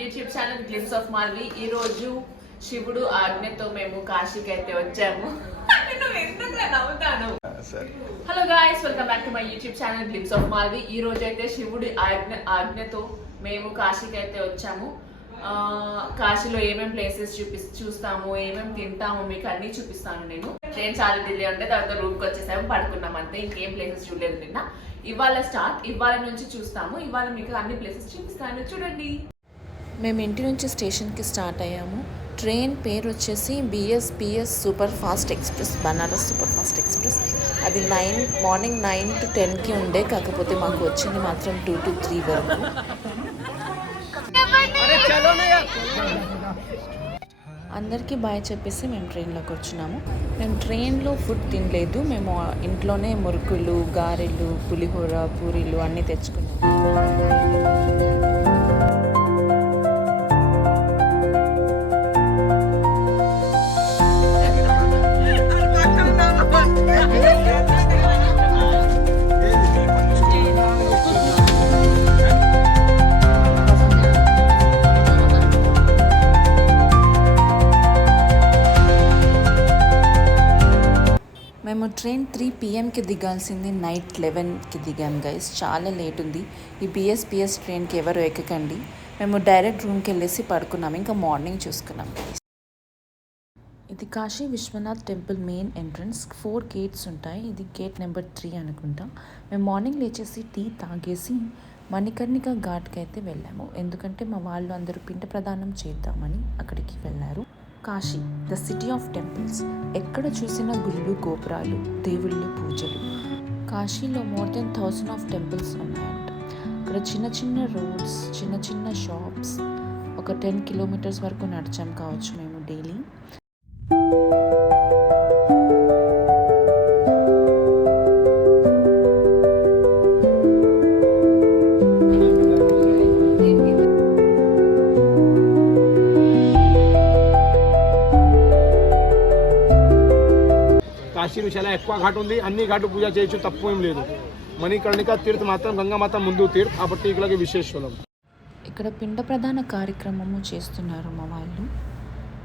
YouTube channel glimpse of Malvi. ఈ రోజు శివుడు ఆజ్ఞతో మేము కాశీకి అయితే వచ్చాము. Hello guys, welcome back to my YouTube channel glimpse of Malvi. ఈ రోజు అయితే శివుడి ఆజ్ఞతో మేము కాశీకి అయితే వచ్చాము. కాశీలో ఏమేమి ప్లేసెస్ చూస్తాము, ఏమేమి తింటాము, మీకు అన్ని చూపిస్తాను. నేను ట్రైన్ చాలా డిలే ఉంటే తర్వాత రూమ్కి వచ్చేసాము, పడుకున్నాం అంతే. ఇంకేం ప్లేసెస్ చూడలేదు నిన్న. ఇవాళ నుంచి చూస్తాము. ఇవాళ మీకు అన్ని ప్లేసెస్ చూపిస్తాను, చూడండి. మేము ఇంటి నుంచి స్టేషన్కి స్టార్ట్ అయ్యాము. ట్రైన్ పేరు వచ్చేసి BSPS super fast express, Banaras super fast express. అది మార్నింగ్ 9 to 10కి ఉండే, కాకపోతే మాకు వచ్చింది మాత్రం 2 to 3 వరకు. అందరికీ బాయ్ చెప్పేసి మేము ట్రైన్లోకి వచ్చినాము. మేము ట్రైన్లో ఫుడ్ తినలేదు, మేము ఇంట్లోనే మురుకులు, గారెలు, పులిహోర, పూరీలు అన్నీ తెచ్చుకున్నాము. మేము ట్రైన్ 3 PM దిగాల్సింది, నైట్ 11కి దిగాం గైస్. చాలా లేట్ ఉంది. ఈ బిఎస్పిఎస్ ట్రైన్కి ఎవరు ఎక్కకండి. మేము డైరెక్ట్ రూమ్కి వెళ్ళేసి పడుకున్నాము, ఇంకా మార్నింగ్ చూసుకున్నాం గైస్. ఇది Kashi Vishwanath temple main entrance. 4 gates ఉంటాయి. ఇది గేట్ నెంబర్ 3 అనుకుంటా. మేము మార్నింగ్ లేచేసి టీ తాగేసి మణికర్ణిక ఘాట్కి అయితే వెళ్ళాము, ఎందుకంటే మా వాళ్ళు అందరూ పిండ ప్రదానం చేద్దామని అక్కడికి వెళ్ళారు. Kashi the city of temples. ఎక్కడ చూసినా గుళ్ళు, గోపురాలు, దేవుళ్ళు, పూజలు. కాశీలో మోర్ దెన్ 1000 ఆఫ్ టెంపుల్స్ ఉన్నాయంట. ఇక్కడ చిన్న చిన్న రోడ్స్, చిన్న చిన్న షాప్స్. ఒక 10 kilometers వరకు నడిచాం కావచ్చు మేము డైలీ. కాశీలో చాలా ఎక్కువ ఘాట్ ఉంది, అన్ని ఘాటు పూజ చేయొచ్చు, తప్పు ఏం లేదు. మణికర్ణిక తీర్థ మాత్రం గంగామాత ముందు తీర్థ, కాబట్టి ఇక్కడ విశేషం. ఇక్కడ పిండ ప్రదాన కార్యక్రమము చేస్తున్నారు మా వాళ్ళు.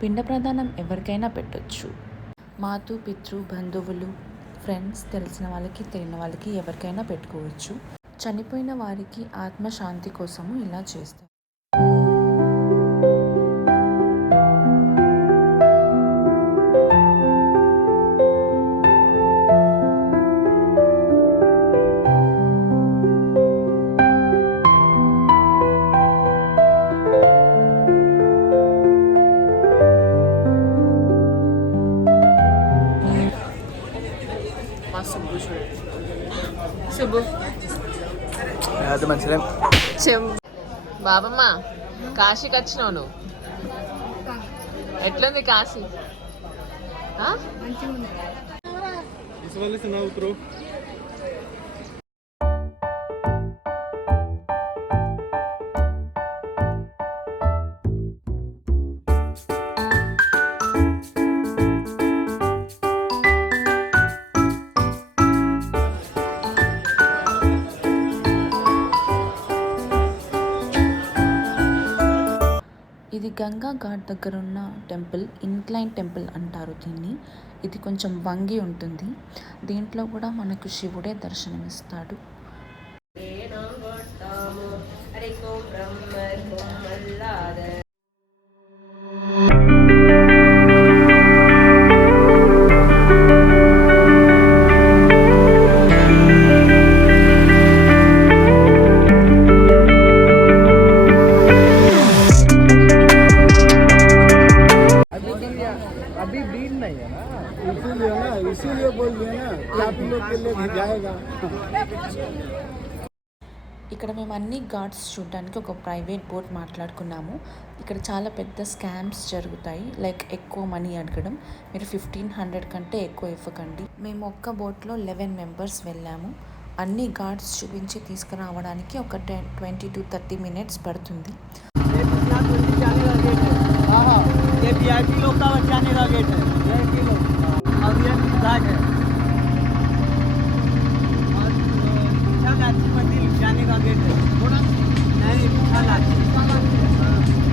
పిండ ప్రదానం ఎవరికైనా పెట్టొచ్చు. మాతృ, పితృ, బంధువులు, ఫ్రెండ్స్, తెలిసిన వాళ్ళకి, తెలియని వాళ్ళకి ఎవరికైనా పెట్టుకోవచ్చు. చనిపోయిన వారికి ఆత్మశాంతి కోసము ఇలా చేస్తారు. బాబమ్మ, కాశీకి వచ్చినావు నువ్వు. ఎట్లుంది కాశీ? ఇది గంగా ఘాట్ దగ్గర ఉన్న టెంపుల్, ఇన్క్లైన్ టెంపుల్ అంటారు దీన్ని. ఇది కొంచెం వంగి ఉంటుంది. దీంట్లో కూడా మనకు శివుడే దర్శనమిస్తాడు. ఇక్కడ మేము అన్ని ఘాట్స్ చూడడానికి ఒక ప్రైవేట్ బోట్ మాట్లాడుకున్నాము. ఇక్కడ చాలా పెద్ద స్కామ్స్ జరుగుతాయి, లైక్ ఎక్కువ మనీ అడగడం. మీరు 1500 కంటే ఎక్కువ ఇవ్వకండి. మేము ఒక్క బోట్లో 11 members వెళ్ళాము. అన్ని ఘాట్స్ చూపించి తీసుకురావడానికి ఒక 20 to 30 minutes పడుతుంది. जाने का गेट है, थोड़ा नहीं अच्छा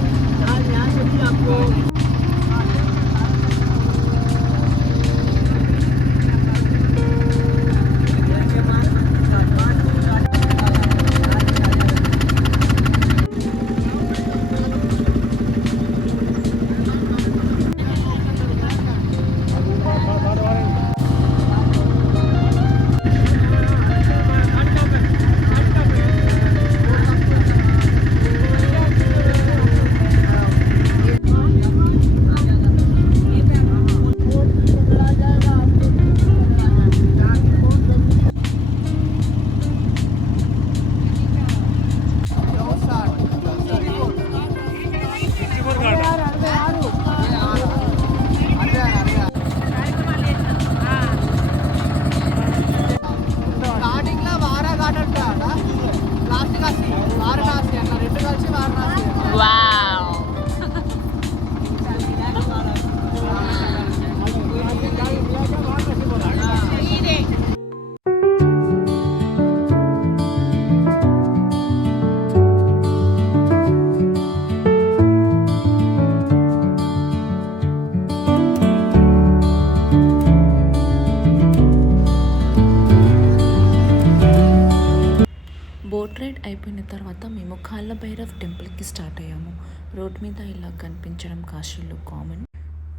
అయిపోయిన తర్వాత మేము కాళ్ళ భైరవ్ టెంపుల్కి స్టార్ట్ అయ్యాము. రోడ్ మీద ఇలా కనిపించడం కాశీలో కామన్.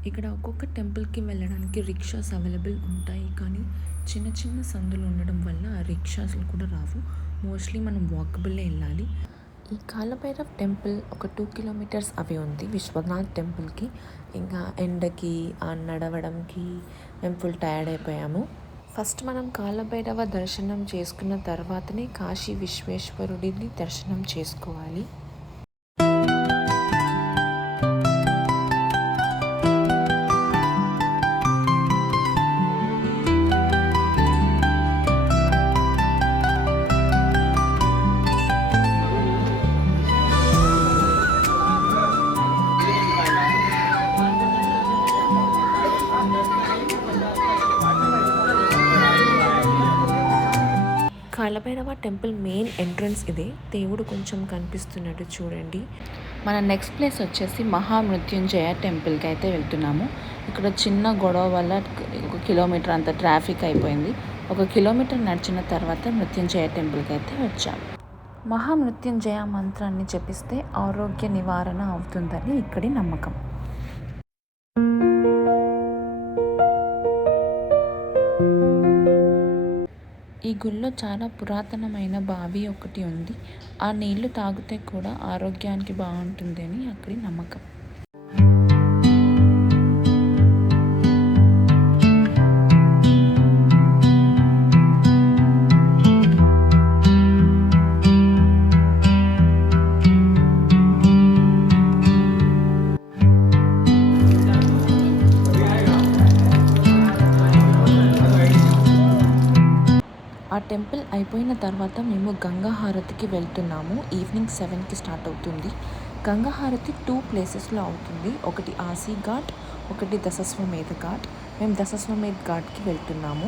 ఇక్కడ ఒక్కొక్క టెంపుల్కి వెళ్ళడానికి రిక్షాస్ అవైలబుల్ ఉంటాయి, కానీ చిన్న చిన్న సందులు ఉండడం వల్ల ఆ రిక్షాస్లు కూడా రావు. మోస్ట్లీ మనం వాకబుల్లే వెళ్ళాలి. ఈ కాలభైరవ్ టెంపుల్ ఒక 2 కిలోమీటర్స్ అవే ఉంది విశ్వనాథ్ టెంపుల్కి. ఇంకా ఎండకి నడవడంకి మేము ఫుల్ టైర్డ్ అయిపోయాము. ఫస్ట్ మనం కాలభైరవ దర్శనం చేసుకున్న తర్వాతనే కాశీ విశ్వేశ్వరుడిని దర్శనం చేసుకోవాలి. కాలభైరవ టెంపుల్ మెయిన్ ఎంట్రన్స్ ఇదే. దేవుడు కొంచెం కనిపిస్తున్నాడు చూడండి. మన నెక్స్ట్ ప్లేస్ వచ్చేసి మహామృత్యుంజయ టెంపుల్కి అయితే వెళ్తున్నాము. ఇక్కడ చిన్న గొడవ వల్ల 1 కిలోమీటర్ అంత ట్రాఫిక్ అయిపోయింది. 1 కిలోమీటర్ నడిచిన తర్వాత మృత్యుంజయ టెంపుల్కి అయితే వచ్చాము. మహామృత్యుంజయ మంత్రాన్ని జపిస్తే ఆరోగ్య నివారణ అవుతుందని ఇక్కడి నమ్మకం. ఈ గుళ్ళో చాలా పురాతనమైన బావి ఒకటి ఉంది. ఆ నీళ్లు తాగితే కూడా ఆరోగ్యానికి బాగుంటుంది అని అక్కడి నమ్మకం. ఆ టెంపుల్ అయిపోయిన తర్వాత మేము గంగా హారతికి వెళ్తున్నాము. ఈవినింగ్ 7కి స్టార్ట్ అవుతుంది. గంగా హారతి 2 ప్లేసెస్లో అవుతుంది. ఒకటి ఆసీ ఘాట్, ఒకటి దశస్వమేధ ఘాట్. మేము దశస్వమేధ ఘాట్కి వెళ్తున్నాము.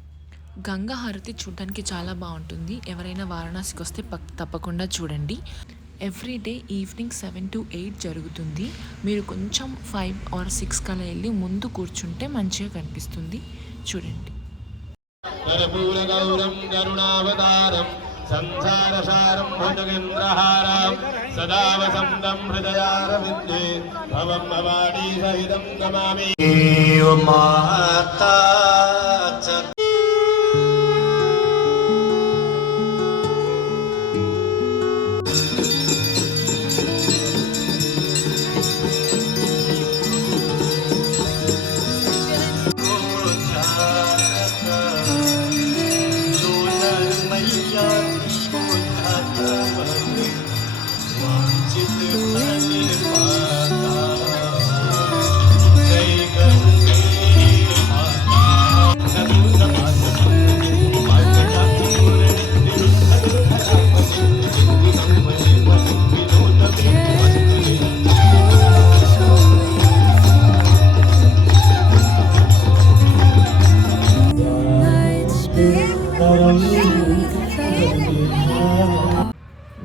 గంగా హారతి చూడడానికి చాలా బాగుంటుంది. ఎవరైనా వారణాసికి వస్తే తప్పకుండా చూడండి. ఎవ్రీడే ఈవినింగ్ 7 to 8 జరుగుతుంది. మీరు కొంచెం 5 or 6 కలా వెళ్ళి ముందు కూర్చుంటే మంచిగా కనిపిస్తుంది. చూడండి. कर्पूरगौरं करुणावतारं संसारसारं भुजगेन्द्रहारं सदा वसन्तं हृदयारविन्दे भवं भवानी सहितं नमामि माता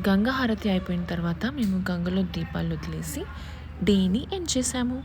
గంగా హారతి అయిపోయిన తర్వాత మేము గంగలో దీపాలు వదిలేసి డేని ఎండ్ చేసాము.